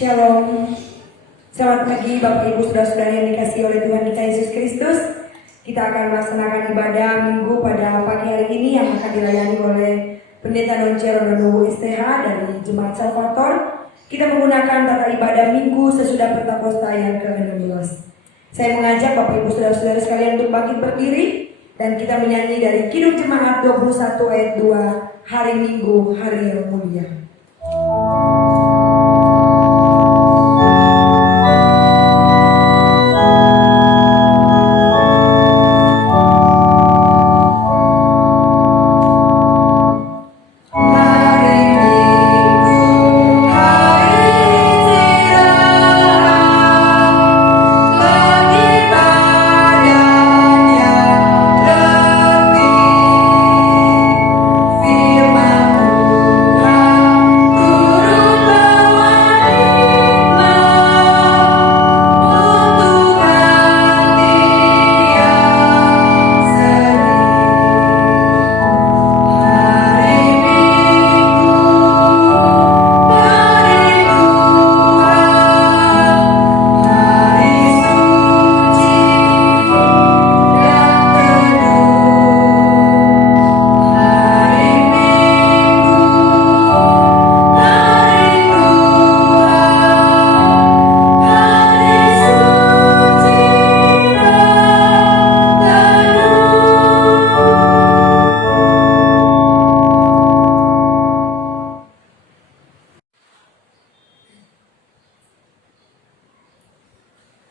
Shalom. Selamat pagi Bapak Ibu Saudara-saudari yang dikasihi oleh Tuhan kita Yesus Kristus. Kita akan melaksanakan ibadah minggu pada pagi hari ini yang akan dilayani oleh Pendeta Donce Rondowo STH dari Jemaat Salvator. Kita menggunakan tata ibadah minggu sesudah Pentakosta yang ke-16. Saya mengajak Bapak Ibu Saudara-saudara sekalian untuk bangkit berdiri dan kita menyanyi dari Kidung Jemaat 21 ayat 2, Hari Minggu, Hari yang Mulia.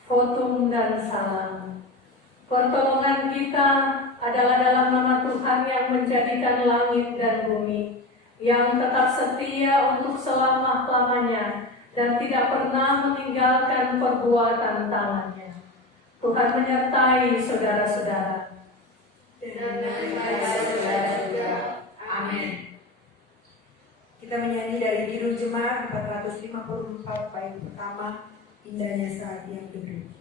Votum dan salam. Pertolongan kita adalah dalam nama Tuhan yang menjadikan langit dan bumi, yang tetap setia untuk selama-lamanya dan tidak pernah meninggalkan perbuatan tangannya. Tuhan menyertai saudara-saudara. Dan saudara juga. Amin. Kita menyanyi dari Kidung Jemaat 454 bait pertama, Indahnya Saat yang Teduh.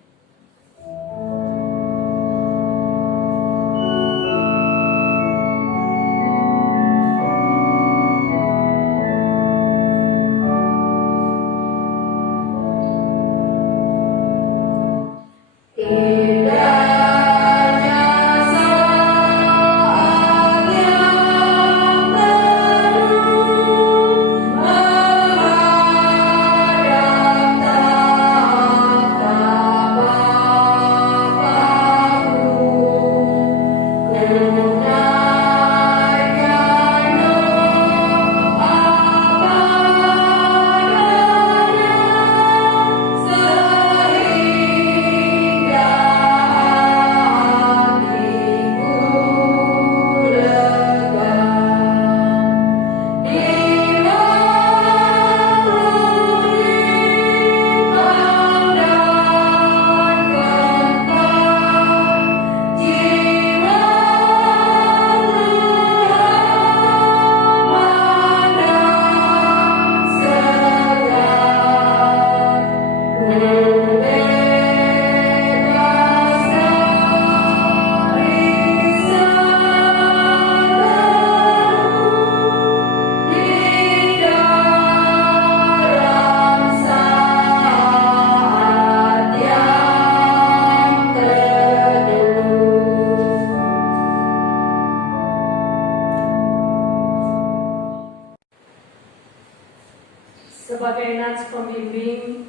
Sebagai nats pembimbing,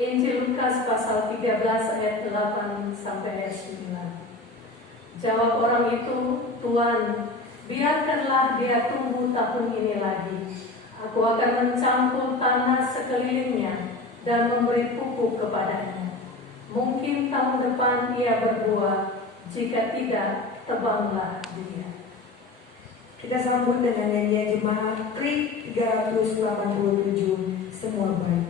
Injil Lukas pasal 13 ayat 8 sampai ayat 9. Jawab orang itu, Tuhan, biarkanlah dia tumbuh tahun ini lagi. Aku akan mencampur tanah sekelilingnya dan memberi pupuk kepadanya. Mungkin tahun depan ia berbuah, jika tidak, tebanglah dia. Kita sambut dengan nyanyian Jemaat Krik 387, Semua Baik.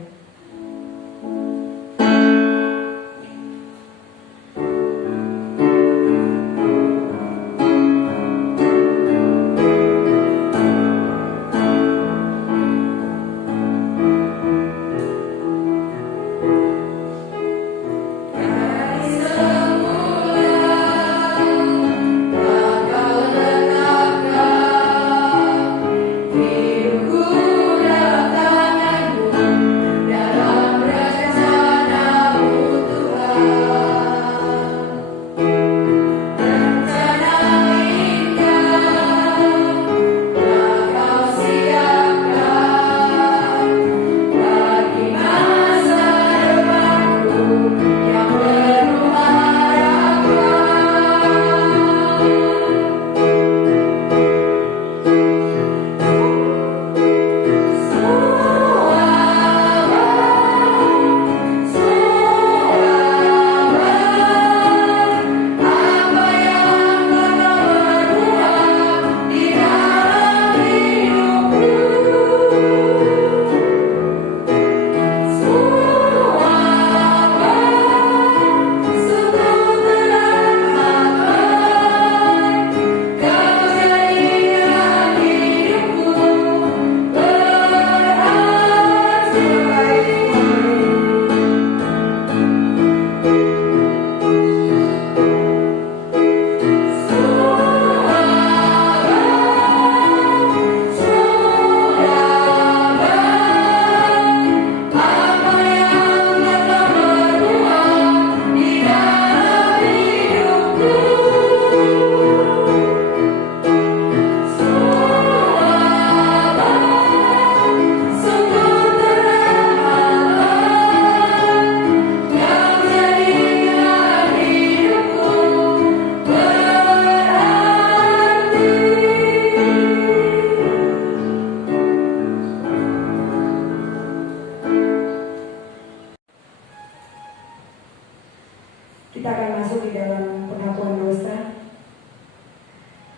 Ku datang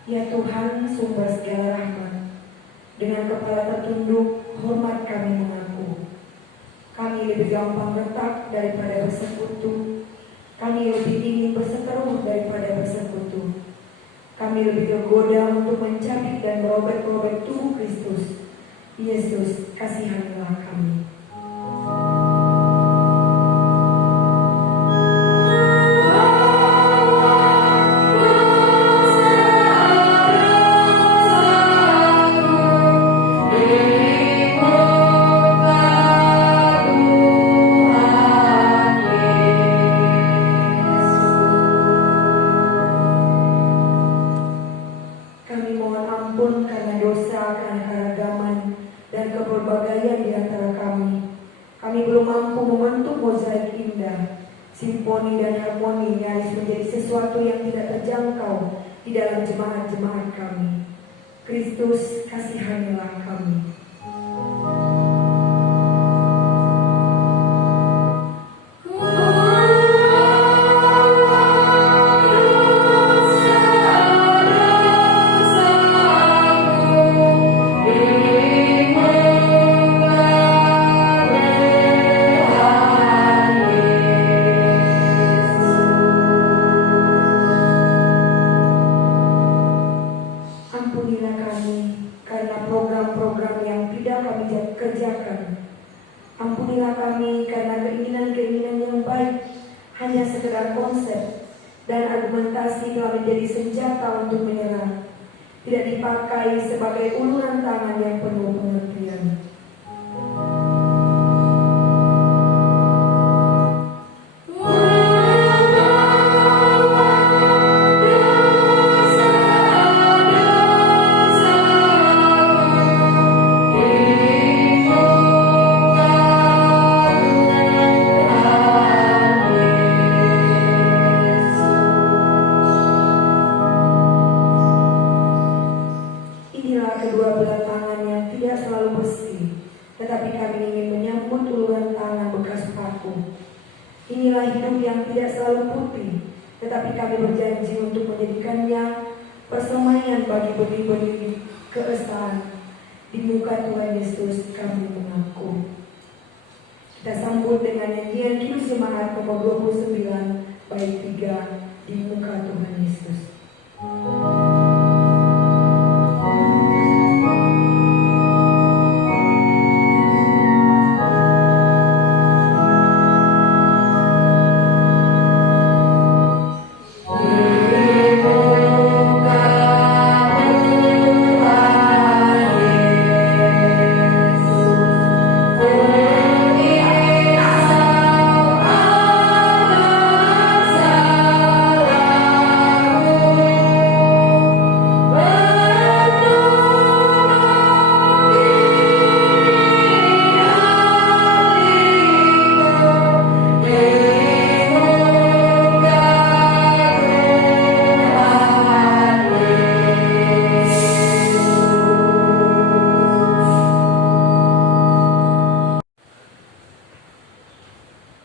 Ya Tuhan, sumber segala rahmat, dengan kepala tertunduk, hormat kami mengaku. Kami lebih gampang retak daripada bersekutu. Kami lebih ingin berseteru daripada bersekutu. Kami lebih tergoda untuk mencabik dan merobek-robek tubuh Kristus. Yesus, kasihanilah kami. Simfoni dan harmoni nyaris menjadi sesuatu yang tidak terjangkau di dalam jemaat-jemaat kami. Kristus, kasihanilah kami. Ampunilah kami karena keinginan-keinginan yang baik hanya sekedar konsep dan argumentasi telah menjadi senjata untuk menyerang, tidak dipakai sebagai uluran tangan yang penuh pengertian. Inilah hidup yang tidak selalu putih, tetapi kami berjanji untuk menjadikannya persemaian bagi benih-benih keesaan. Di muka Tuhan Yesus kami mengaku. Kita sambut dengan nyanyian Kidung Jemaat nomor 29 bait 3, Di Muka Tuhan Yesus.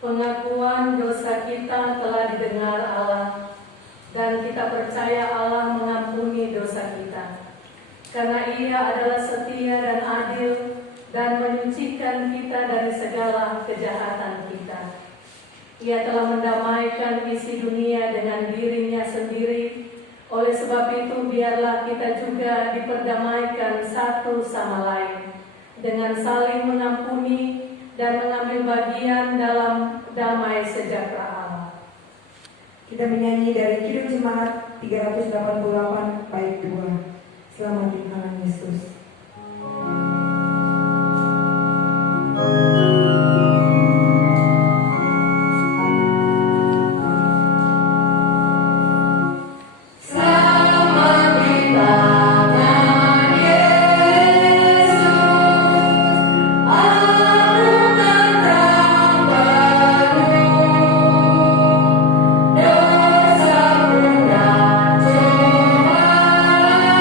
Pengakuan dosa kita telah didengar Allah, dan kita percaya Allah mengampuni dosa kita. Karena Ia adalah setia dan adil dan menyucikan kita dari segala kejahatan kita. Ia telah mendamaikan isi dunia dengan dirinya sendiri. Oleh sebab itu, biarlah kita juga diperdamaikan satu sama lain dengan saling mengampuni dan mengambil bagian dalam damai sejahtera Allah. Kita menyanyi dari Kidung Jemaat 388 bait 2. Selamat di tangan Yesus. Dosa pun dan cuma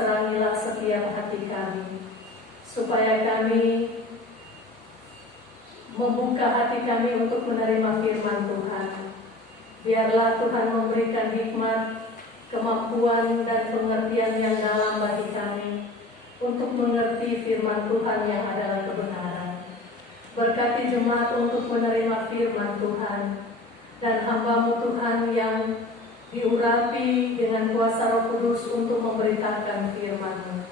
terangilah setiap hati kami, supaya kami membuka hati kami untuk menerima firman Tuhan. Biarlah Tuhan memberikan hikmat, kemampuan, dan pengertian yang dalam bagi kami untuk mengerti firman Tuhan yang adalah kebenaran. Berkati jemaat untuk menerima firman Tuhan, dan hamba-Mu Tuhan yang diurapi dengan kuasa Roh Kudus untuk memberitakan firman-Mu.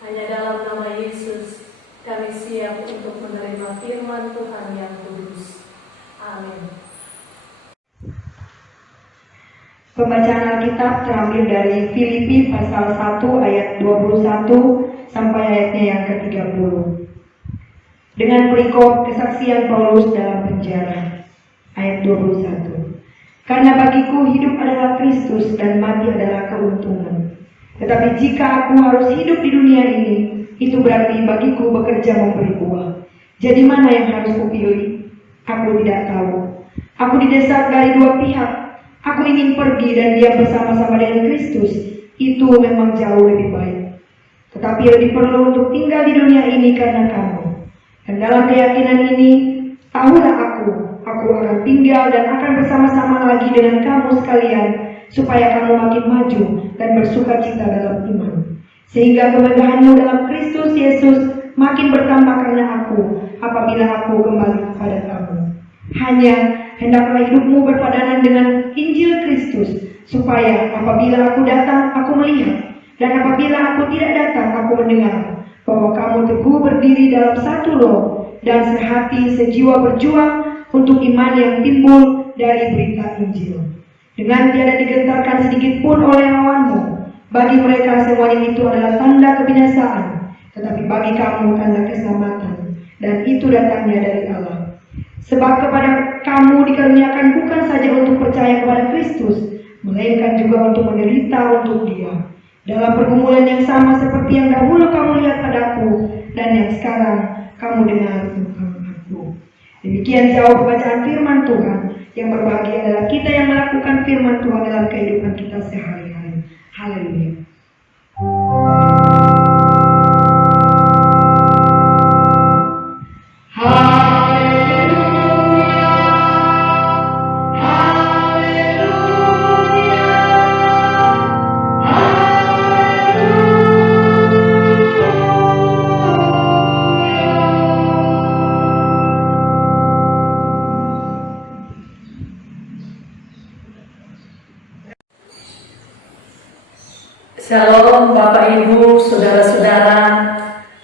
Hanya dalam nama Yesus kami siap untuk menerima firman Tuhan yang kudus. Amin. Pembacaan Alkitab terambil dari Filipi pasal 1 ayat 21 sampai ayatnya yang ke-30. Dengan perikop kesaksian Paulus dalam penjara. Ayat 21. Karena bagiku hidup adalah Kristus dan mati adalah keuntungan. Tetapi jika aku harus hidup di dunia ini, itu berarti bagiku bekerja memberi buah. Jadi mana yang harus kupilih? Aku tidak tahu. Aku didesak dari dua pihak. Aku ingin pergi dan diam bersama-sama dengan Kristus. Itu memang jauh lebih baik. Tetapi lebih perlu untuk tinggal di dunia ini karena kamu. Dan dalam keyakinan ini, tahulah aku akan tinggal dan akan bersama-sama lagi dengan kamu sekalian, supaya kamu makin maju dan bersuka cita dalam iman. Sehingga kemegahanmu dalam Kristus Yesus makin bertambah karena aku, apabila aku kembali kepada kamu. Hanya hendaklah hidupmu berpadanan dengan Injil Kristus, supaya apabila aku datang, aku melihat, dan apabila aku tidak datang, aku mendengar, bahwa kamu teguh berdiri dalam satu roh, dan sehati sejiwa berjuang untuk iman yang timbul dari berita Injil. Dengan tiada digentarkan sedikit pun oleh lawanmu. Bagi mereka semuanya itu adalah tanda kebinasaan, tetapi bagi kamu tanda keselamatan, dan itu datangnya dari Allah. Sebab kepada kamu dikaruniakan bukan saja untuk percaya kepada Kristus, melainkan juga untuk menderita untuk Dia, dalam pergumulan yang sama seperti yang dahulu kamu lihat padaku, dan yang sekarang kamu dengar tentang aku. Demikian jauh pembacaan firman Tuhan. Yang berbahagia adalah kita yang melakukan firman Tuhan dalam kehidupan kita sehari-hari. Haleluya. Shalom Bapak Ibu, Saudara-saudara,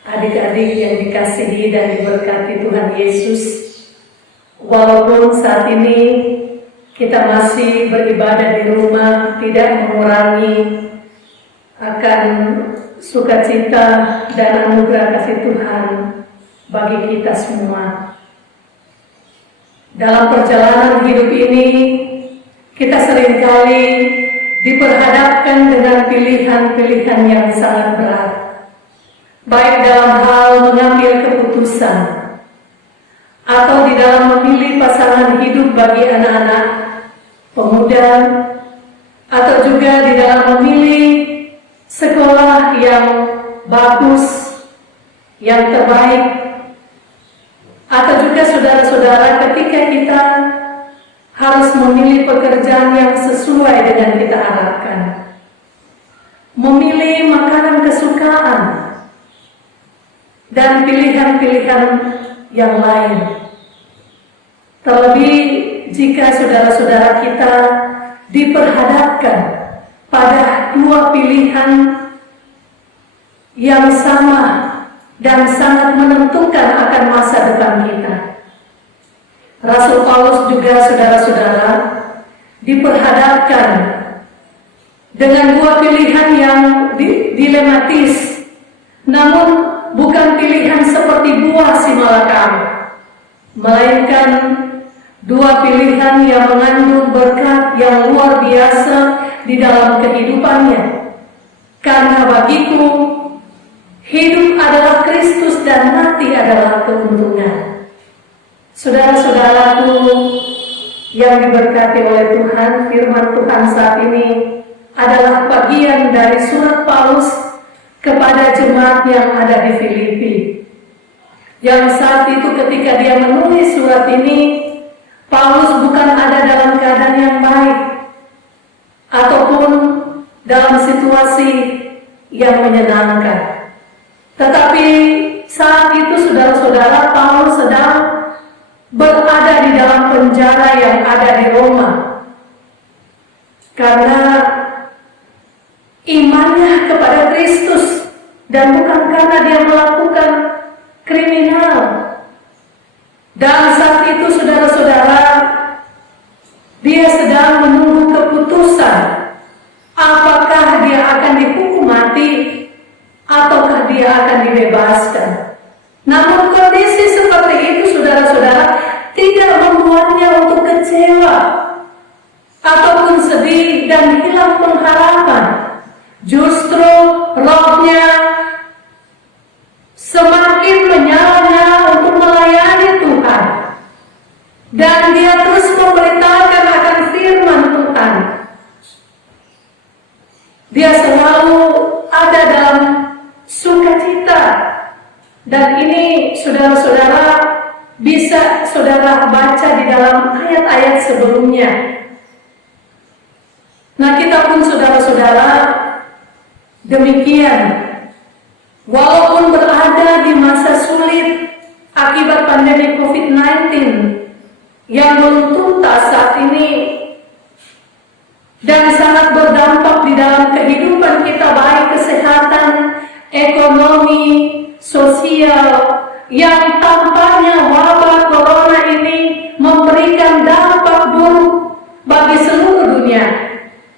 adik-adik yang dikasihi dan diberkati Tuhan Yesus. Walaupun saat ini kita masih beribadah di rumah, tidak mengurangi akan sukacita dan anugerah kasih Tuhan bagi kita semua. Dalam perjalanan hidup ini, kita seringkali diperhadapkan dengan pilihan-pilihan yang sangat berat, baik dalam hal mengambil keputusan atau di dalam memilih pasangan hidup bagi anak-anak, pemuda, atau juga di dalam memilih sekolah yang bagus, yang terbaik, atau juga saudara-saudara ketika kita harus memilih pekerjaan yang sesuai dengan kita harapkan, memilih makanan kesukaan, dan pilihan-pilihan yang lain. Terlebih jika saudara-saudara kita diperhadapkan pada dua pilihan yang sama dan sangat menentukan akan masa depan kita. Rasul Paulus juga saudara-saudara diperhadapkan dengan dua pilihan yang dilematis, namun bukan pilihan seperti buah simalakam, melainkan dua pilihan yang mengandung berkat yang luar biasa di dalam kehidupannya. Karena bagiku hidup adalah Kristus dan mati adalah keuntungan. Saudara-saudaraku yang diberkati oleh Tuhan, firman Tuhan saat ini adalah bagian dari surat Paulus kepada jemaat yang ada di Filipi. Yang saat itu ketika dia menulis surat ini, Paulus bukan ada dalam keadaan yang baik ataupun dalam situasi yang menyenangkan. Tetapi saat itu saudara-saudara, Paulus sedang berada di dalam penjara yang ada di Roma. Karena imannya kepada Kristus dan bukan karena dia melakukan kriminal. Dan saat itu saudara-saudara, dia sedang menunggu keputusan apakah dia akan dihukum mati ataukah dia akan dibebaskan. Namun kondisi seperti itu saudara-saudara tidak membuatnya untuk kecewa ataupun sedih dan hilang pengharapan. Justru rohnya semakin menyala-nyala untuk melayani Tuhan. Dan dia terus memberitakan akan firman Tuhan. Dia selalu ada dalam sukacita. Dan ini saudara-saudara bisa saudara baca di dalam ayat-ayat sebelumnya. Nah, kita pun saudara-saudara demikian. Walaupun berada di masa sulit akibat pandemi COVID-19 yang belum tuntas saat ini dan sangat berdampak di dalam kehidupan kita, baik kesehatan, ekonomi, sosial, yang tampaknya wabah corona ini memberikan dampak buruk bagi seluruh dunia.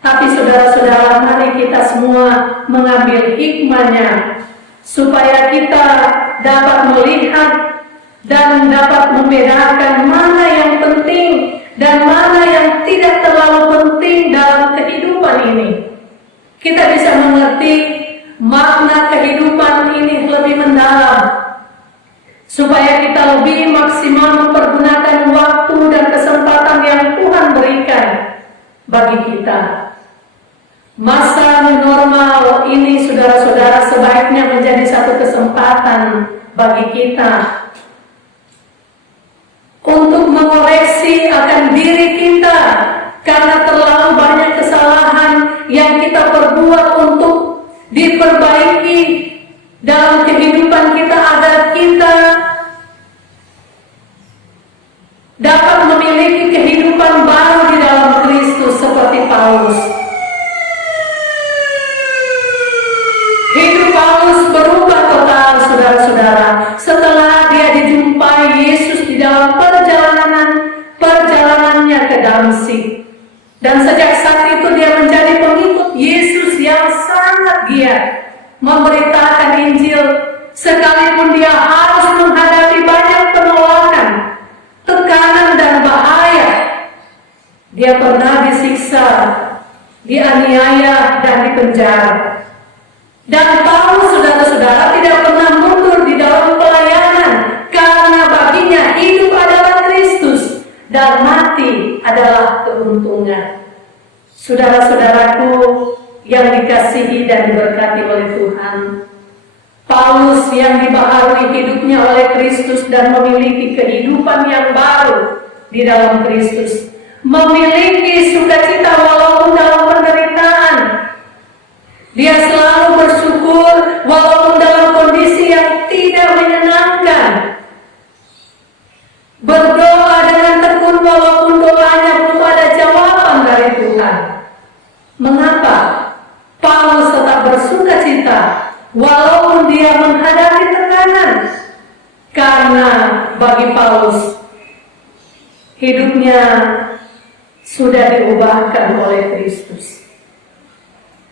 Tapi saudara-saudara, mari kita semua mengambil hikmahnya supaya kita dapat melihat dan dapat membedakan mana yang penting dan mana yang tidak terlalu penting dalam kehidupan ini. Kita bisa mengerti makna kehidupan ini lebih mendalam, supaya kita lebih maksimal mempergunakan waktu dan kesempatan yang Tuhan berikan bagi kita. Masa new normal ini saudara-saudara sebaiknya menjadi satu kesempatan bagi kita untuk mengoreksi akan diri kita karena terlalu banyak kesalahan yang kita perbuat untuk diperbaiki dalam kehidupan kita agar kita dapat memiliki kehidupan baru di dalam Kristus seperti Paulus. Hidup Paulus berubah total saudara-saudara setelah dia dijumpai Yesus di dalam perjalanannya ke Damsyik. Dan sejak saat itu dia menjadi pengikut Yesus yang sangat giat memberitakan Injil, sekalipun dia harus menghadapi banyak penolakan, tekanan dan bahaya. Dia pernah disiksa, dianiaya dan dipenjara. Dan Paulus saudara-saudara tidak pernah mundur di dalam pelayanan, karena baginya hidup adalah Kristus dan mati adalah keuntungan. Saudara-saudaraku yang dikasihi dan diberkati oleh Tuhan, Paulus yang dibaharui hidupnya oleh Kristus dan memiliki kehidupan yang baru di dalam Kristus, memiliki sukacita walaupun dalam penderitaan. Dia selalu bersyukur walaupun dalam kondisi yang tidak menyenangkan. Berdoa dengan tekun walaupun doanya belum ada jawaban dari Tuhan. Mengapa Paulus tetap bersukacita walaupun dia menghadapi tekanan? Karena bagi Paulus hidupnya sudah diubahkan oleh Kristus.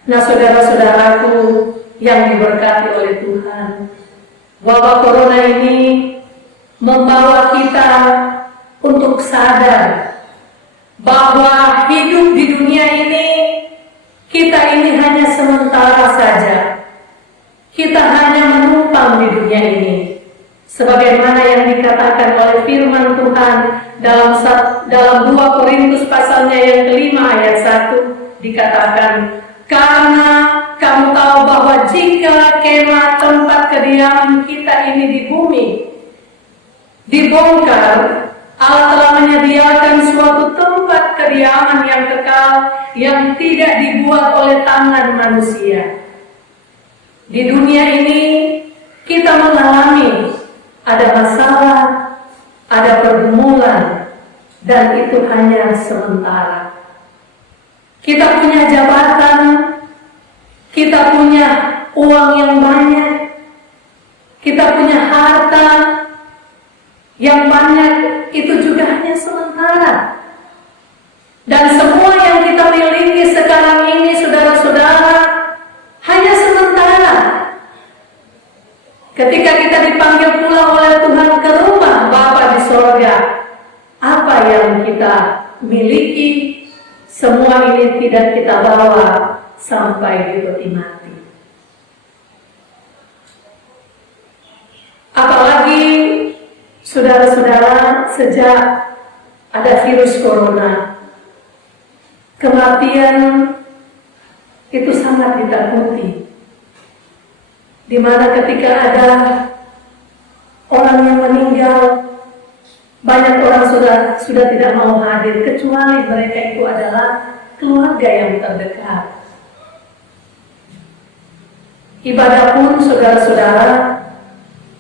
Nah, saudara-saudaraku yang diberkati oleh Tuhan, wabah corona ini membawa kita untuk sadar bahwa hidup di dunia ini, kita ini hanya sementara saja. Kita hanya menumpang di dunia ini. Sebagaimana yang dikatakan oleh firman Tuhan dalam 2 Korintus pasalnya yang kelima ayat 1 dikatakan, karena kamu tahu bahwa bahwa jika kemah tempat kediaman kita ini di bumi dibongkar, Allah telah menyediakan suatu tempat kediaman yang kekal yang tidak dibuat oleh tangan manusia. Di dunia ini kita mengalami ada masalah, ada pergumulan, dan itu hanya sementara. Kita punya jabatan, kita punya uang yang banyak, kita punya harta yang banyak, itu juga hanya sementara. Dan semua yang kita miliki sekarang ini, saudara-saudara, hanya sementara. Ketika kita dipanggil pulang oleh Tuhan ke rumah Bapa di sorga, apa yang kita miliki, semua ini tidak kita bawa sampai di peti mati. Apalagi saudara-saudara, sejak ada virus corona, kematian itu sangat ditakuti. Di mana ketika ada orang yang meninggal, banyak orang sudah tidak mau hadir, kecuali mereka itu adalah keluarga yang terdekat. Ibadah pun, saudara-saudara,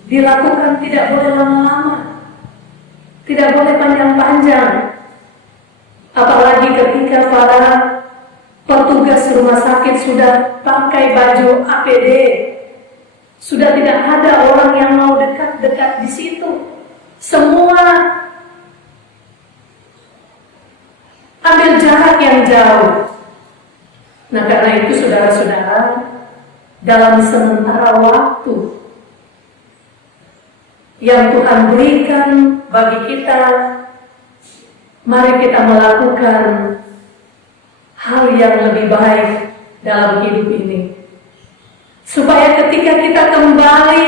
dilakukan tidak boleh lama-lama, tidak boleh panjang-panjang. Apalagi ketika para petugas rumah sakit sudah pakai baju APD, sudah tidak ada orang yang mau dekat-dekat di situ. Semua ambil jarak yang jauh. Nah, karena itu saudara-saudara, dalam sementara waktu yang Tuhan berikan bagi kita, mari kita melakukan hal yang lebih baik dalam hidup ini. Supaya ketika kita kembali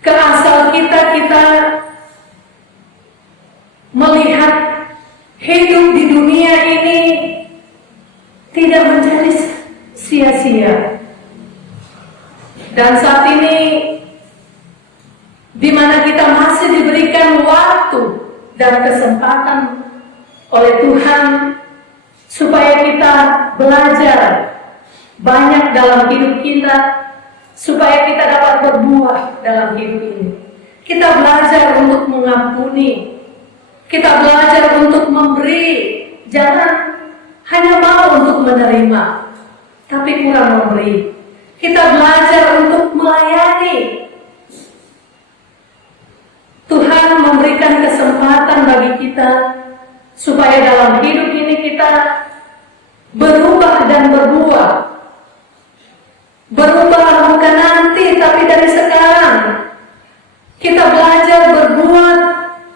ke asal kita, kita melihat hidup di dunia ini tidak menjadi sia-sia. Dan saat ini, di mana kita masih diberikan waktu dan kesempatan oleh Tuhan, supaya kita belajar banyak dalam hidup kita, supaya kita dapat berbuah dalam hidup ini. Kita belajar untuk mengampuni, kita belajar untuk memberi, jangan hanya mau untuk menerima, tapi kurang memberi. Kita belajar untuk melayani. Tuhan memberikan kesempatan bagi kita, supaya dalam hidup ini kita berubah dan berbuah. Berubah bukan nanti, tapi dari sekarang. Kita belajar berbuat,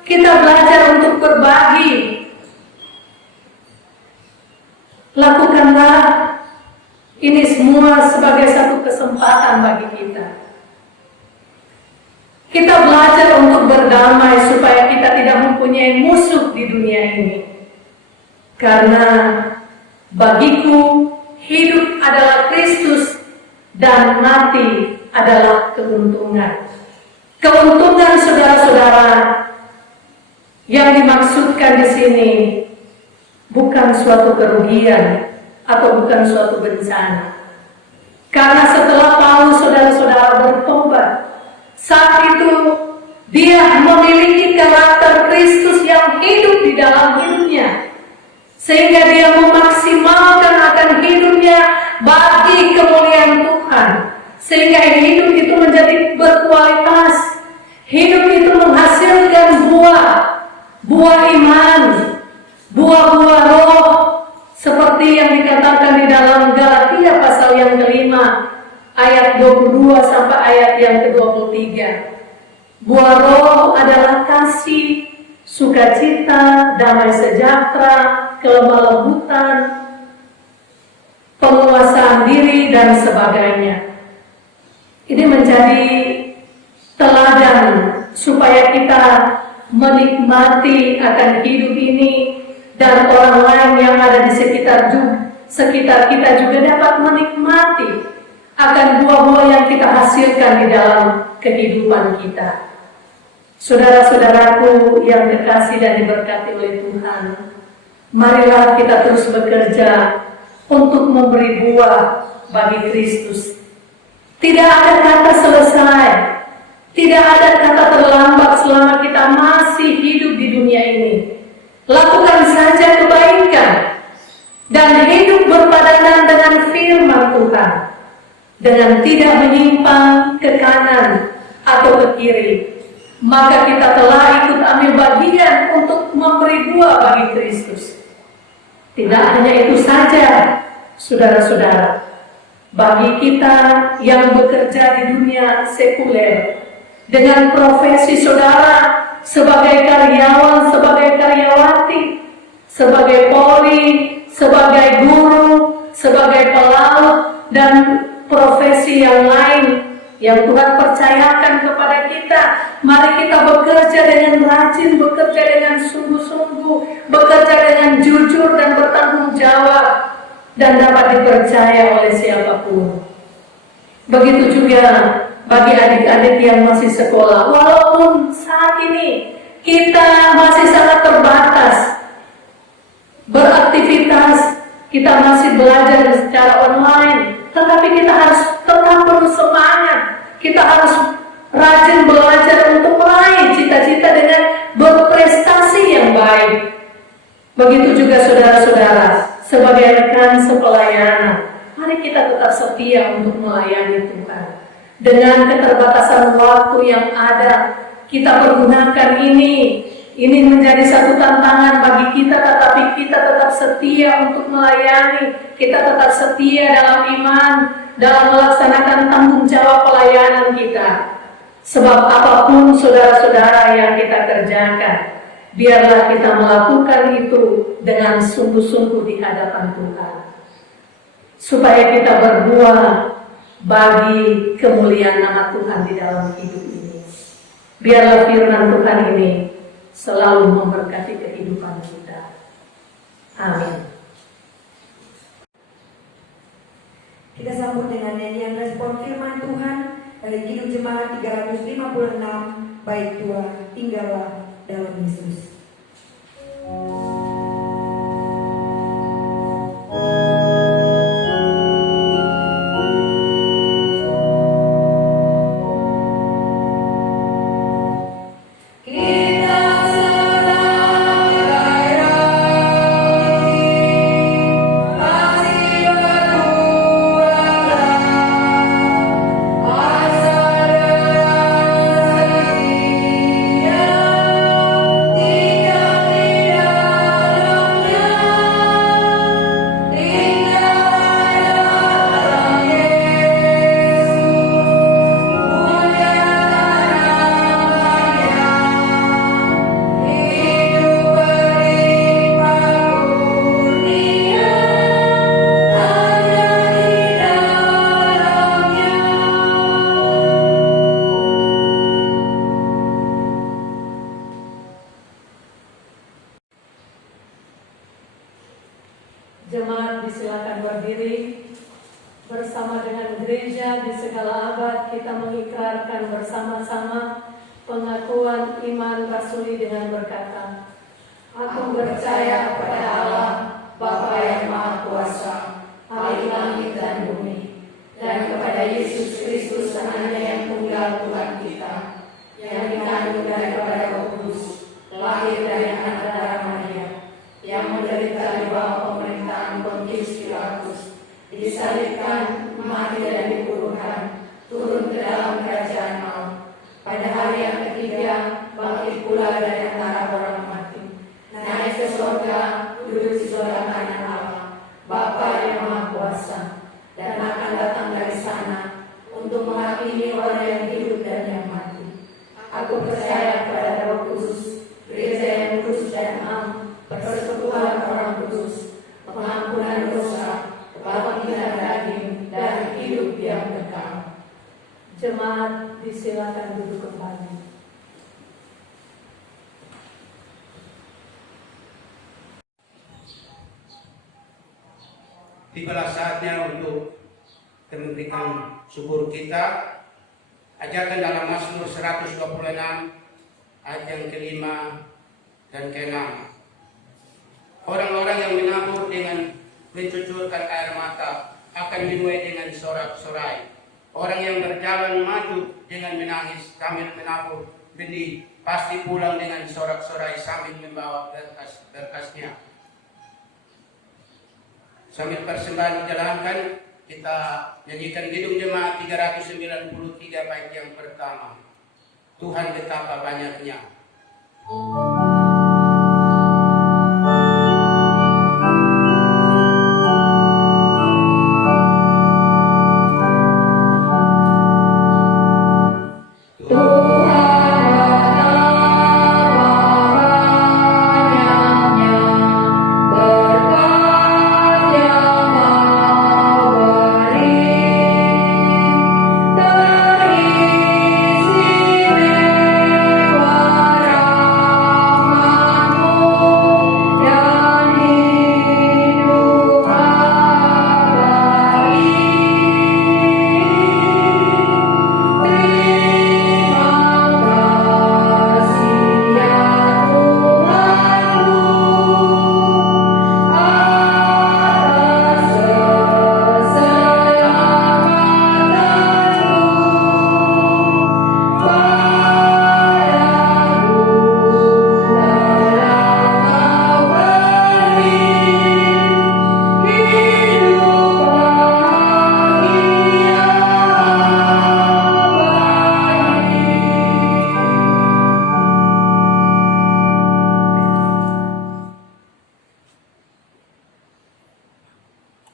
kita belajar untuk berbagi. Lakukanlah ini semua sebagai satu kesempatan bagi kita. Kita belajar untuk berdamai supaya kita tidak mempunyai musuh di dunia ini. Karena bagiku hidup adalah Kristus dan mati adalah keuntungan. Keuntungan saudara-saudara yang dimaksudkan di sini bukan suatu kerugian atau bukan suatu bencana. Karena setelah Paulus saudara-saudara bertobat, saat itu dia memiliki karakter Kristus yang hidup di dalam hidupnya, sehingga dia memaksimalkan akan hidupnya bagi kemuliaan Tuhan, sehingga hidup itu menjadi berkualitas. Hidup itu menghasilkan buah iman, buah-buah roh, seperti yang dikatakan di dalam Galatia pasal yang kelima, ayat 22 sampai ayat yang ke-23. Buah roh adalah kasih, sukacita, damai sejahtera, kelemah lembutan, penguasaan diri, dan sebagainya. Ini menjadi teladan supaya kita menikmati akan hidup ini, dan orang lain yang ada di sekitar kita juga dapat menikmati akan buah-buah yang kita hasilkan di dalam kehidupan kita. Saudara-saudaraku yang dikasihi dan diberkati oleh Tuhan, marilah kita terus bekerja untuk memberi buah bagi Kristus. Tidak ada kata selesai, tidak ada kata terlambat selama kita masih hidup di dunia ini. Lakukan saja kebaikan dan hidup berpadanan dengan firman Tuhan, dengan tidak menyimpang ke kanan atau ke kiri. Maka kita telah ikut ambil bagian untuk memberi buah bagi Kristus. Tidak hanya itu saja, saudara-saudara, bagi kita yang bekerja di dunia sekuler, dengan profesi saudara sebagai karyawan, sebagai karyawati, sebagai poli, sebagai guru, sebagai pelaut, dan profesi yang lain yang Tuhan percayakan kepada kita. Mari kita bekerja dengan rajin, bekerja dengan sungguh-sungguh, bekerja dengan jujur dan bertanggung jawab, dan dapat dipercaya oleh siapapun. Begitu juga bagi adik-adik yang masih sekolah. Walaupun saat ini kita masih sangat terbatas beraktivitas, kita masih belajar secara online, tetapi kita harus tetap penuh semangat. Kita harus rajin belajar untuk meraih cita-cita dengan berprestasi yang baik. Begitu juga saudara-saudara, sebagai rekan sepelayanan, mari kita tetap setia untuk melayani Tuhan. Dengan keterbatasan waktu yang ada, kita pergunakan ini menjadi satu tantangan bagi kita, tetapi kita tetap setia untuk melayani. Kita tetap setia dalam iman, dalam melaksanakan tanggung jawab pelayanan kita. Sebab apapun saudara-saudara yang kita kerjakan, biarlah kita melakukan itu dengan sungguh-sungguh di hadapan Tuhan, supaya kita berbuah bagi kemuliaan nama Tuhan di dalam hidup ini. Biarlah firman Tuhan ini selalu memberkati kehidupan kita. Amin. Kita sambut dengan nyanyian respon firman Tuhan dari Kidung Jemaat 356, bait 2, tinggallah dalam Yesus. Jemaat disilakan berdiri. Bersama dengan gereja di segala abad, kita mengikrarkan bersama-sama pengakuan iman rasuli dengan berkata, Aku percaya kepada Allah, Bapa yang Maha Kuasa, Ahli langit dan bumi, dan kepada Yesus Kristus anaknya yang tunggal Tuhan kita, yang dikandung daripada Roh Kudus, lahir dari anak darah Maria, yang menderita di bawah pemerintahan Pontius Pilatus, disalibkan, mati dan dikuburkan, turun ke dalam kerajaan maut. Pada hari yang ketiga, bangkit pula dari antara orang mati, naik ke surga, duduk di sebelah kanan Allah, Bapa yang Maha Kuasa, dan akan datang dari sana untuk menghakimi orang yang hidup dan yang mati. Aku percaya kepada Roh Kudus, gereja yang kudus dan am, persekutuan orang kudus, pengampunan dosa, kebangkitan daging, dan hidup yang kekal. Jemaat disilakan duduk kembali. Tibalah saatnya untuk kami berikan syukur kita. Ajarkan dalam Mazmur 126 ayat yang kelima dan keenam. Orang-orang yang menabur dengan mencucurkan air mata akan dinuai dengan sorak-sorai. Orang yang berjalan maju dengan menangis sambil menabur benih pasti pulang dengan sorak-sorai sambil membawa berkasnya. Sambil persembahan dijalankan, kita nyanyikan Kidung Jemaat 393 bait yang pertama. Tuhan betapa banyaknya.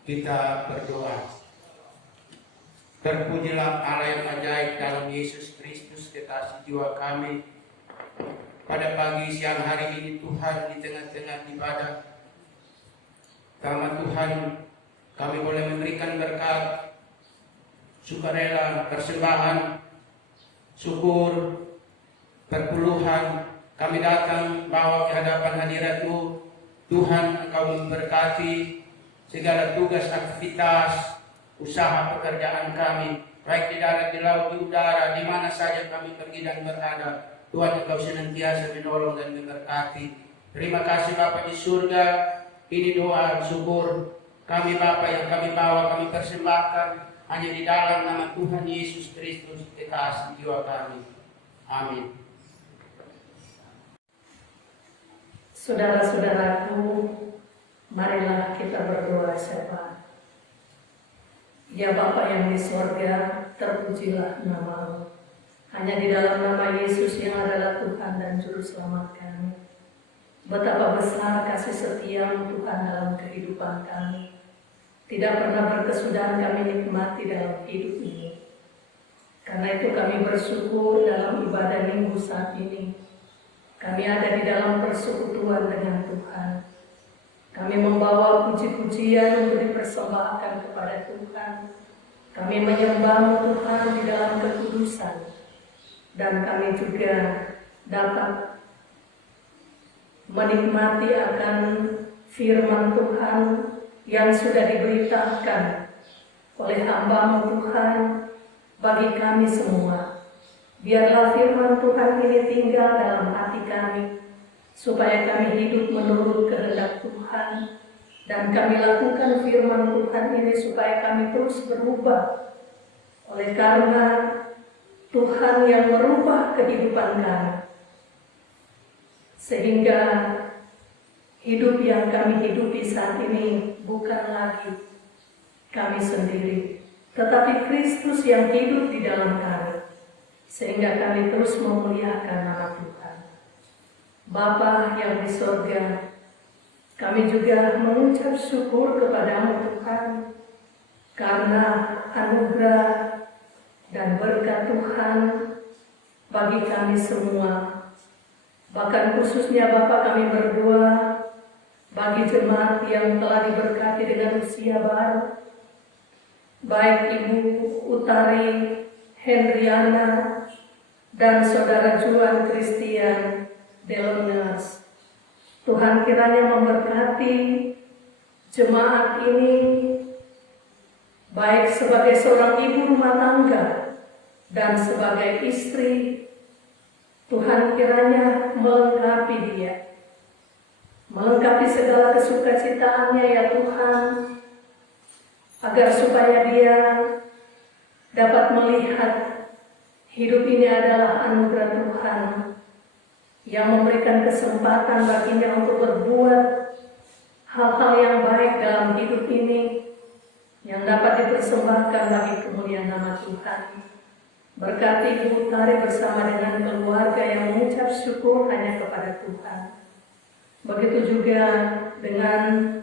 Kita berdoa. Terpujilah Allah yang ajaib dalam Yesus Kristus, kekasih jiwa kami. Pada pagi siang hari ini Tuhan, di tengah-tengah ibadah Kama Tuhan, kami boleh memberikan berkat, sukarela, persembahan, syukur, perpuluhan. Kami datang bawa ke hadapan hadirat-Mu. Tuhan, Engkau memberkati segala tugas, aktivitas, usaha, pekerjaan kami, baik di darat, di laut, di udara, di mana saja kami pergi dan berada. Tuhan, Engkau senantiasa menolong dan memberkati. Terima kasih Bapa di surga. Ini doa syukur kami Bapa yang kami bawa, kami persembahkan hanya di dalam nama Tuhan Yesus Kristus, kekasih jiwa kami. Amin. Saudara-saudaraku, marilah kita berdoa syafaat. Ya Bapa yang di sorga, terpujilah nama-Mu. Hanya di dalam nama Yesus yang adalah Tuhan dan Juru Selamat kami. Betapa besar kasih setia-Mu Tuhan dalam kehidupan kami. Tidak pernah berkesudahan kami nikmati dalam hidup ini. Karena itu kami bersyukur dalam ibadah minggu saat ini. Kami ada di dalam persekutuan dengan Tuhan. Kami membawa puji-pujian untuk dipersembahkan kepada Tuhan. Kami menyembah-Mu Tuhan di dalam kekudusan. Dan kami juga dapat menikmati akan firman Tuhan yang sudah diberitakan oleh hamba-Mu Tuhan bagi kami semua. Biarlah firman Tuhan ini tinggal dalam hati kami, supaya kami hidup menurut kehendak Tuhan, dan kami lakukan firman Tuhan ini supaya kami terus berubah, oleh karena Tuhan yang merubah kehidupan kami, sehingga hidup yang kami hidupi saat ini bukan lagi kami sendiri, tetapi Kristus yang hidup di dalam kami, sehingga kami terus memuliakan nama Tuhan. Bapa yang di sorga, kami juga mengucap syukur kepada-Mu Tuhan, karena anugerah dan berkat Tuhan bagi kami semua. Bahkan khususnya Bapa, kami berdoa bagi jemaat yang telah diberkati dengan usia baru, baik Ibu Utari Hendriana dan Saudara Juan Christian Delonas. Tuhan kiranya memberkati jemaat ini baik sebagai seorang ibu rumah tangga dan sebagai istri. Tuhan kiranya melengkapi dia, melengkapi segala kesukacitaannya ya Tuhan, agar supaya dia dapat melihat hidup ini adalah anugerah Tuhan yang memberikan kesempatan baginya untuk berbuat hal-hal yang baik dalam hidup ini yang dapat dipersembahkan bagi kemuliaan nama Tuhan. Berkati Ibu Tari bersama dengan keluarga yang mengucap syukur hanya kepada Tuhan. Begitu juga dengan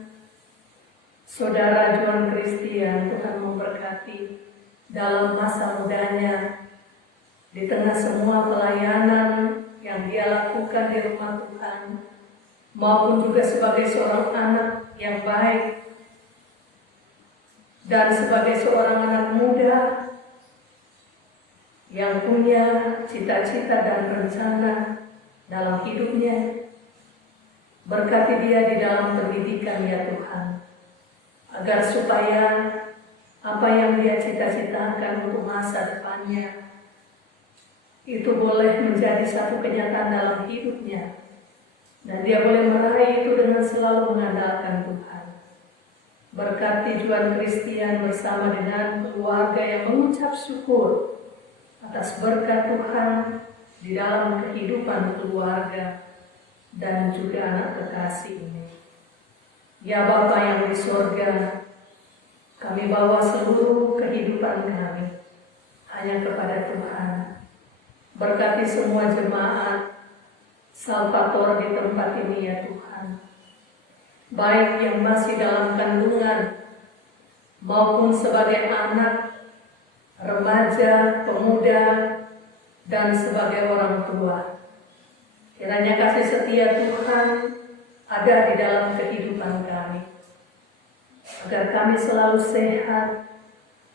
Saudara John Christian, Tuhan memberkati dalam masa mudanya, di tengah semua pelayanan yang dia lakukan di rumah Tuhan, maupun juga sebagai seorang anak yang baik, dan sebagai seorang anak muda yang punya cita-cita dan rencana dalam hidupnya. Berkati dia di dalam pendidikan ya Tuhan, agar supaya apa yang dia cita-citakan untuk masa depannya itu boleh menjadi satu kenyataan dalam hidupnya, dan dia boleh meraih itu dengan selalu mengandalkan Tuhan. Berkati Juan Christian bersama dengan keluarga yang mengucap syukur atas berkat Tuhan di dalam kehidupan keluarga dan juga anak kekasih ini. Ya Bapa yang di surga, kami bawa seluruh kehidupan kami hanya kepada Tuhan. Berkati semua jemaat Salvator di tempat ini ya Tuhan, baik yang masih dalam kandungan maupun sebagai anak, remaja, pemuda, dan sebagai orang tua. Kiranya kasih setia Tuhan ada di dalam kehidupan kami, agar kami selalu sehat,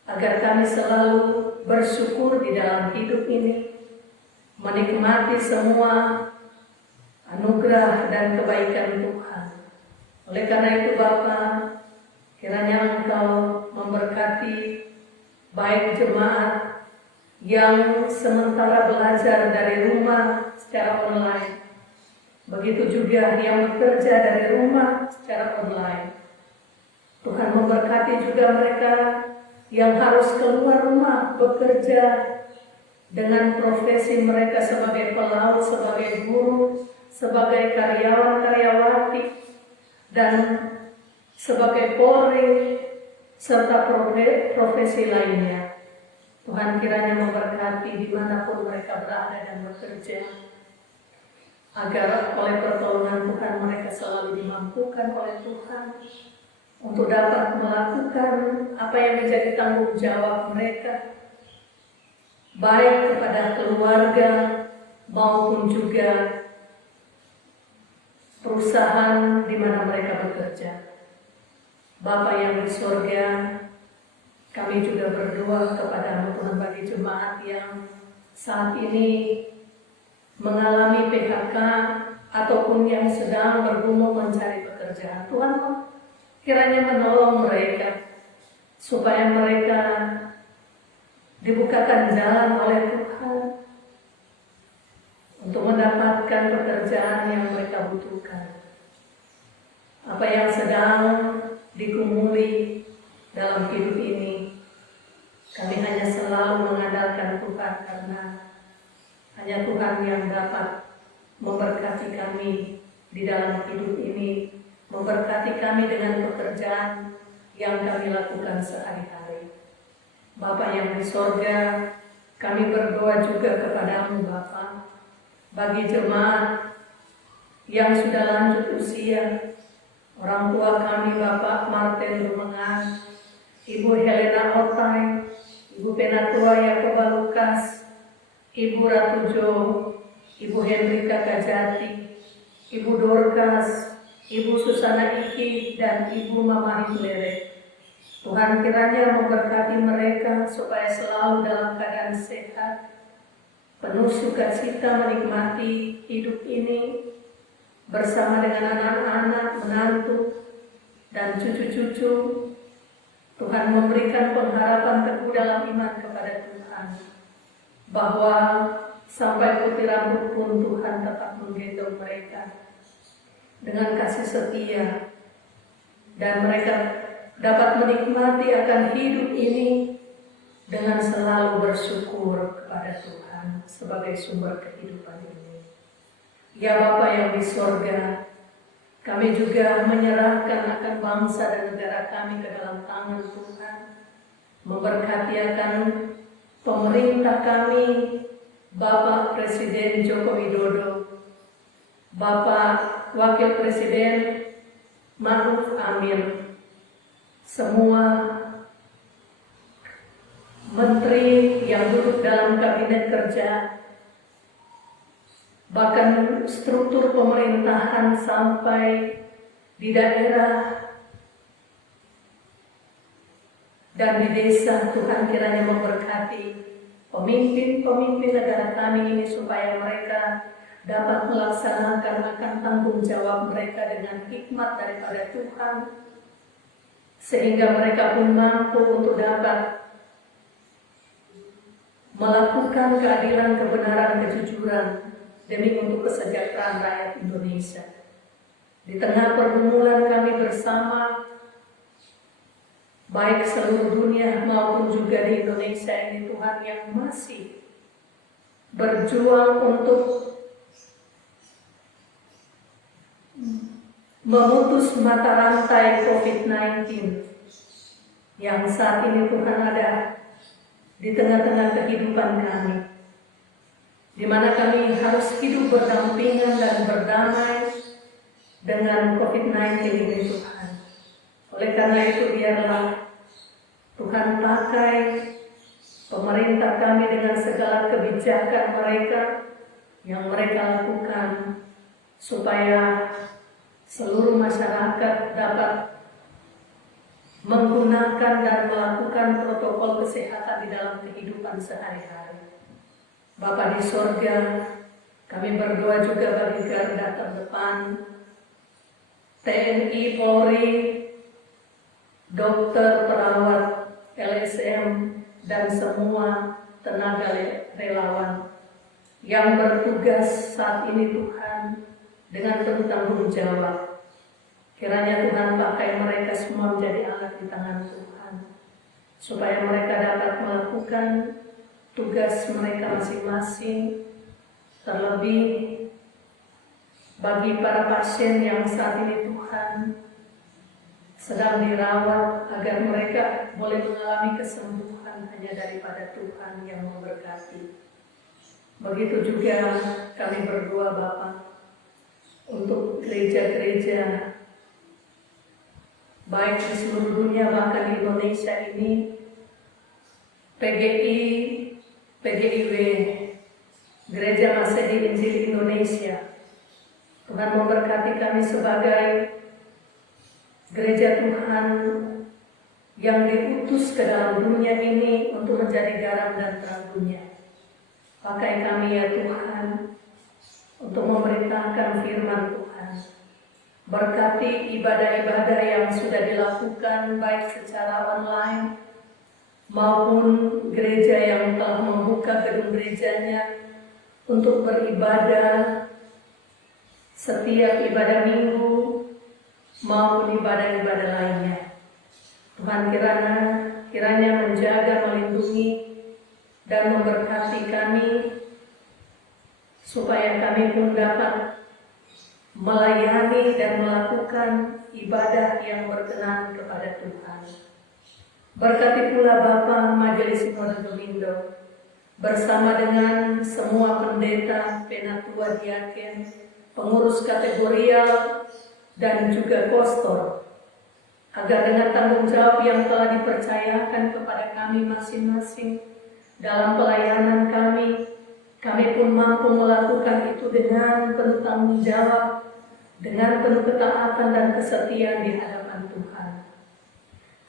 agar kami selalu bersyukur di dalam hidup ini, menikmati semua anugerah dan kebaikan Tuhan. Oleh karena itu Bapa, kiranya Engkau memberkati baik jemaat yang sementara belajar dari rumah secara online, begitu juga yang bekerja dari rumah secara online. Tuhan memberkati juga mereka yang harus keluar rumah bekerja dengan profesi mereka sebagai pelaut, sebagai guru, sebagai karyawan-karyawati, dan sebagai polri, serta profesi lainnya. Tuhan kiranya memberkati dimanapun mereka berada dan bekerja, agar oleh pertolongan Tuhan mereka selalu dimampukan oleh Tuhan untuk dapat melakukan apa yang menjadi tanggung jawab mereka, baik kepada keluarga maupun juga perusahaan di mana mereka bekerja. Bapa yang di surga, kami juga berdoa kepada Tuhan bagi jemaat yang saat ini mengalami PHK ataupun yang sedang bergumul mencari pekerjaan. Tuhan kiranya menolong mereka supaya mereka dibukakan jalan oleh Tuhan untuk mendapatkan pekerjaan yang mereka butuhkan. Apa yang sedang digumuli dalam hidup ini, kami hanya selalu mengandalkan Tuhan, karena hanya Tuhan yang dapat memberkati kami di dalam hidup ini, memberkati kami dengan pekerjaan yang kami lakukan sehari-hari. Bapa yang di sorga, kami berdoa juga kepadamu Bapa, bagi jemaat yang sudah lanjut usia, orang tua kami Bapak Martin Rumengan, Ibu Helena Otai, Ibu Penatua Yakoba Lukas, Ibu Ratu Jo, Ibu Hendrika Kajati, Ibu Dorcas, Ibu Susana Iki, dan Ibu Mama Hilere. Tuhan kiranya memberkati mereka supaya selalu dalam keadaan sehat, penuh sukacita menikmati hidup ini bersama dengan anak-anak, menantu, dan cucu-cucu, Tuhan memberikan pengharapan teguh dalam iman kepada Tuhan, bahwa sampai putih rambut pun Tuhan tetap menggendong mereka dengan kasih setia, dan mereka dapat menikmati akan hidup ini dengan selalu bersyukur kepada Tuhan sebagai sumber kehidupan ini. Ya Bapa yang di sorga, kami juga menyerahkan akan bangsa dan negara kami ke dalam tangan Tuhan, memberkati akan pemerintah kami, Bapak Presiden Joko Widodo, Bapak Wakil Presiden Ma'ruf Amin, semua menteri yang duduk dalam kabinet kerja, bahkan struktur pemerintahan sampai di daerah dan di desa. Tuhan kiranya memberkati pemimpin-pemimpin negara kami ini supaya mereka dapat melaksanakan akan tanggung jawab mereka dengan hikmat daripada Tuhan, sehingga mereka pun mampu untuk dapat melakukan keadilan, kebenaran, kejujuran demi untuk kesejahteraan rakyat Indonesia. Di tengah pergumulan kami bersama, baik seluruh dunia maupun juga di Indonesia ini, Tuhan yang masih berjuang untuk memutus mata rantai COVID-19 yang saat ini Tuhan ada di tengah-tengah kehidupan kami, di mana kami harus hidup berdampingan dan berdamai dengan COVID-19 ini Tuhan. Oleh karena itu biarlah Tuhan pakai pemerintah kami dengan segala kebijakan mereka yang mereka lakukan, supaya seluruh masyarakat dapat menggunakan dan melakukan protokol kesehatan di dalam kehidupan sehari-hari. Bapa di sorga, kami berdoa juga bagi garda terdepan, TNI, Polri, dokter, perawat, LSM, dan semua tenaga relawan yang bertugas saat ini Tuhan dengan penuh tanggung jawab. Kiranya Tuhan pakai mereka semua menjadi alat di tangan Tuhan, supaya mereka dapat melakukan tugas mereka masing-masing, terlebih bagi para pasien yang saat ini Tuhan sedang dirawat, agar mereka boleh mengalami kesembuhan hanya daripada Tuhan yang memberkati. Begitu juga kami berdoa Bapa untuk gereja-gereja baik di seluruh dunia, bahkan di Indonesia ini, PGI, PGIW, Gereja Masehi Injil Indonesia. Tuhan memberkati kami sebagai gereja Tuhan yang diutus ke dalam dunia ini untuk menjadi garam dan terang dunia. Pakai kami ya Tuhan untuk memberitakan firman Tuhan. Berkati ibadah-ibadah yang sudah dilakukan baik secara online maupun gereja yang telah membuka gedung gerejanya untuk beribadah setiap ibadah minggu maupun ibadah-ibadah lainnya. Tuhan kiranya menjaga, melindungi, dan memberkati kami supaya kami pun dapat melayani dan melakukan ibadah yang berkenan kepada Tuhan. Berkati pula Bapa Majelis Sinode Gemindo bersama dengan semua pendeta, penatua, diaken, pengurus kategorial, dan juga kostor, agar dengan tanggung jawab yang telah dipercayakan kepada kami masing-masing dalam pelayanan kami pun mampu melakukan itu dengan penuh tanggung jawab, dengan penuh ketaatan dan kesetiaan di hadapan Tuhan.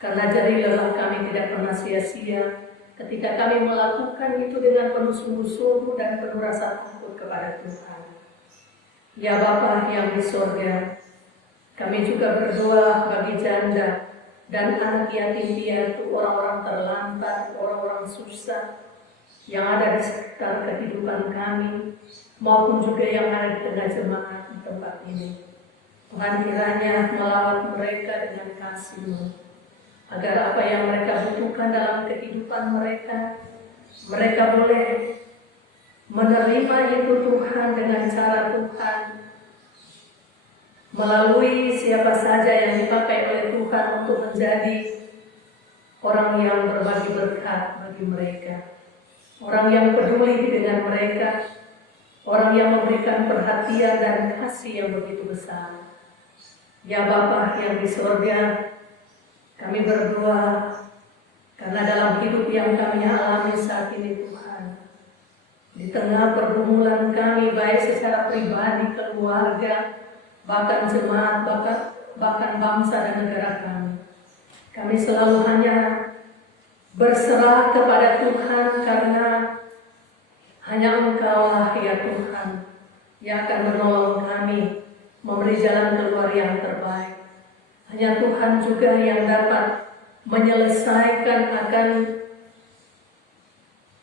Karena jadi lelah kami tidak pernah sia-sia ketika kami melakukan itu dengan penuh sungguh-sungguh dan penuh rasa takut kepada Tuhan. Ya Bapa yang di sorga, kami juga berdoa bagi janda dan anak yatim piatu, orang-orang terlantar, orang-orang susah yang ada di sekitar kehidupan kami, maupun juga yang ada di tengah jemaat di tempat ini. Tuhan kiranya melawat mereka dengan kasih-Mu, agar apa yang mereka butuhkan dalam kehidupan mereka, mereka boleh menerima itu Tuhan dengan cara Tuhan, melalui siapa saja yang dipakai oleh Tuhan untuk menjadi orang yang berbagi berkat bagi mereka, orang yang peduli dengan mereka, orang yang memberikan perhatian dan kasih yang begitu besar. Ya Bapa yang di surga, kami berdoa karena dalam hidup yang kami alami saat ini Tuhan, di tengah pergumulan kami baik secara pribadi, keluarga, bahkan jemaat, bahkan bangsa dan negara kami selalu hanya berserah kepada Tuhan, karena hanya Engkaulah ya Tuhan yang akan menolong kami memberi jalan keluar yang terbaik. Hanya Tuhan juga yang dapat menyelesaikan akan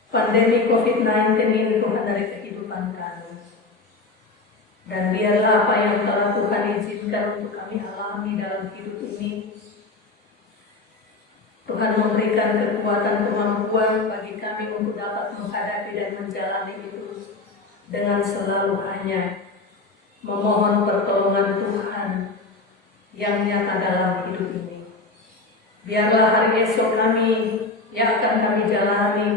pandemi COVID-19 ini Tuhan dari kehidupan kami. Dan biarlah apa yang telah Tuhan izinkan untuk kami alami dalam hidup ini, Tuhan memberikan kekuatan kemampuan bagi kami untuk dapat menghadapi dan menjalani itu dengan selalu hanya memohon pertolongan Tuhan yang nyata dalam hidup ini. Biarlah hari esok kami yang akan kami jalani,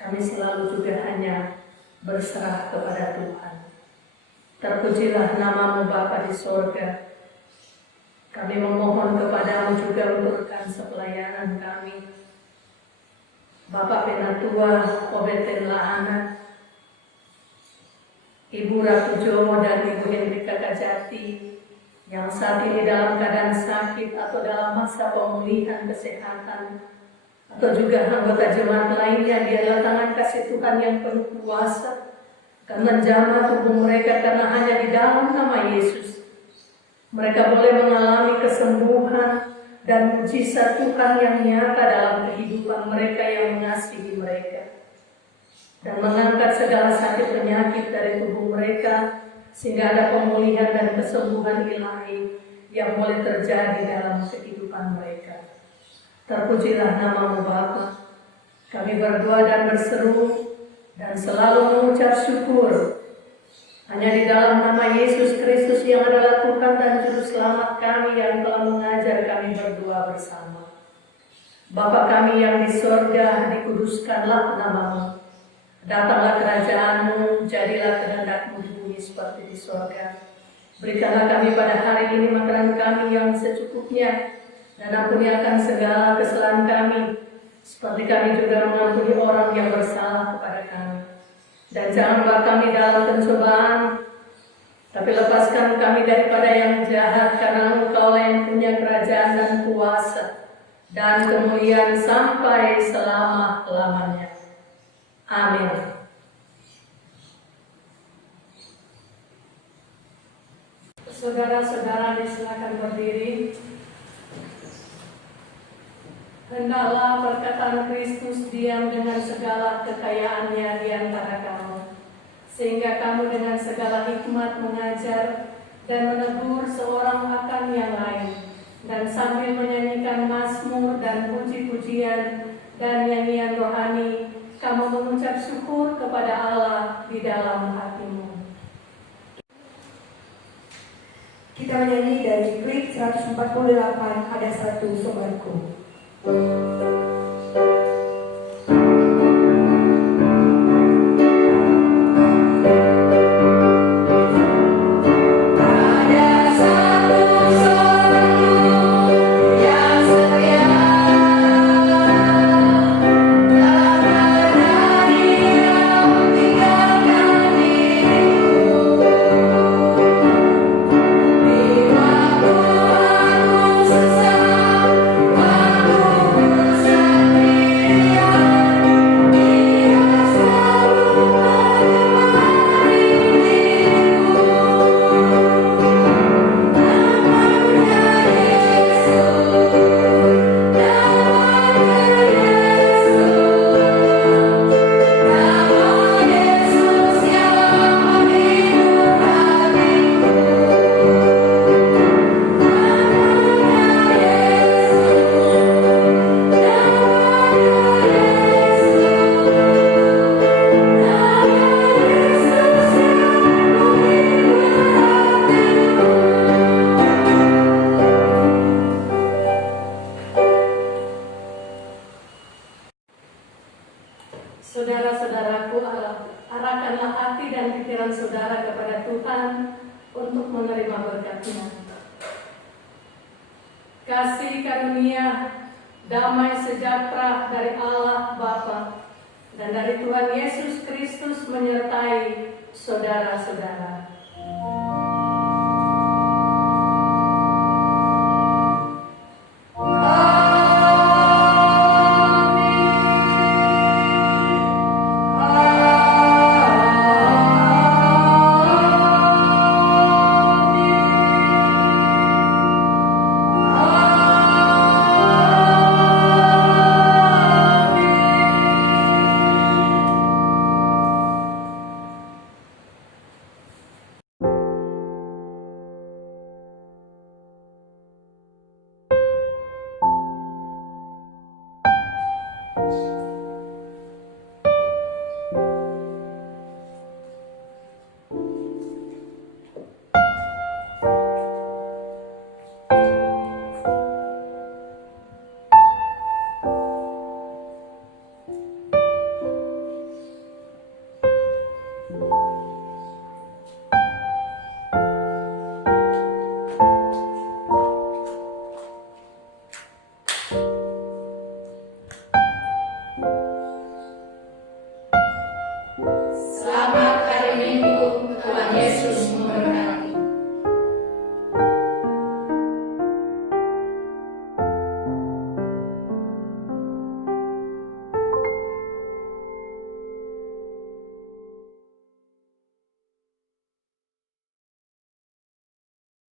kami selalu juga hanya berserah kepada Tuhan. Terpujilah nama-Mu Bapa di sorga. Kami memohon kepada-Mu juga untuk rekan sepelayanan kami, Bapak Penatua Obeten Laana, Ibu Ratu Jomo dan Ibu Hendrika Kajati, yang saat ini dalam keadaan sakit atau dalam masa pemulihan kesehatan, atau juga anggota jemaat lainnya di dalam tangan kasih Tuhan yang penuh kuasa, akan menjamah tubuh mereka karena hanya di dalam nama Yesus mereka boleh mengalami kesembuhan dan mujizat Tuhan yang nyata dalam kehidupan mereka yang mengasihi mereka, dan mengangkat segala sakit penyakit dari tubuh mereka, sehingga ada pemulihan dan kesembuhan ilahi yang boleh terjadi dalam kehidupan mereka. Terpujilah nama-Mu Bapa. Kami berdoa dan berseru dan selalu mengucap syukur hanya di dalam nama Yesus Kristus yang adalah Tuhan dan Juru Selamat kami, yang telah mengajar kami berdoa bersama. Bapa kami yang di sorga, dikuduskanlah nama-Mu. Datanglah kerajaan-Mu, jadilah kehendak-Mu di bumi seperti di sorga. Berikanlah kami pada hari ini makanan kami yang secukupnya, dan ampuni akan segala kesalahan kami, seperti kami juga mengampuni orang yang bersalah kepada kami. Dan jangan bawa kami dalam pencobaan, tapi lepaskan kami daripada yang jahat, karena Engkau yang punya kerajaan dan kuasa dan kemuliaan sampai selama-lamanya. Amin. Saudara-saudara, disilakan berdiri. Hendaklah perkataan Kristus diam dengan segala kekayaannya di antara kamu, sehingga kamu dengan segala hikmat mengajar dan menegur seorang akan yang lain, dan sambil menyanyikan mazmur dan puji-pujian dan nyanyian rohani, kamu mengucap syukur kepada Allah di dalam hatimu. Kita menyanyi dari klik 148, ada satu sobatku. Sesat, waktu Bukakanlah hati dan pikiran saudara kepada Tuhan untuk menerima berkat-Nya. Kasih karunia, damai sejahtera dari Allah Bapa dan dari Tuhan Yesus Kristus menyertai saudara-saudara.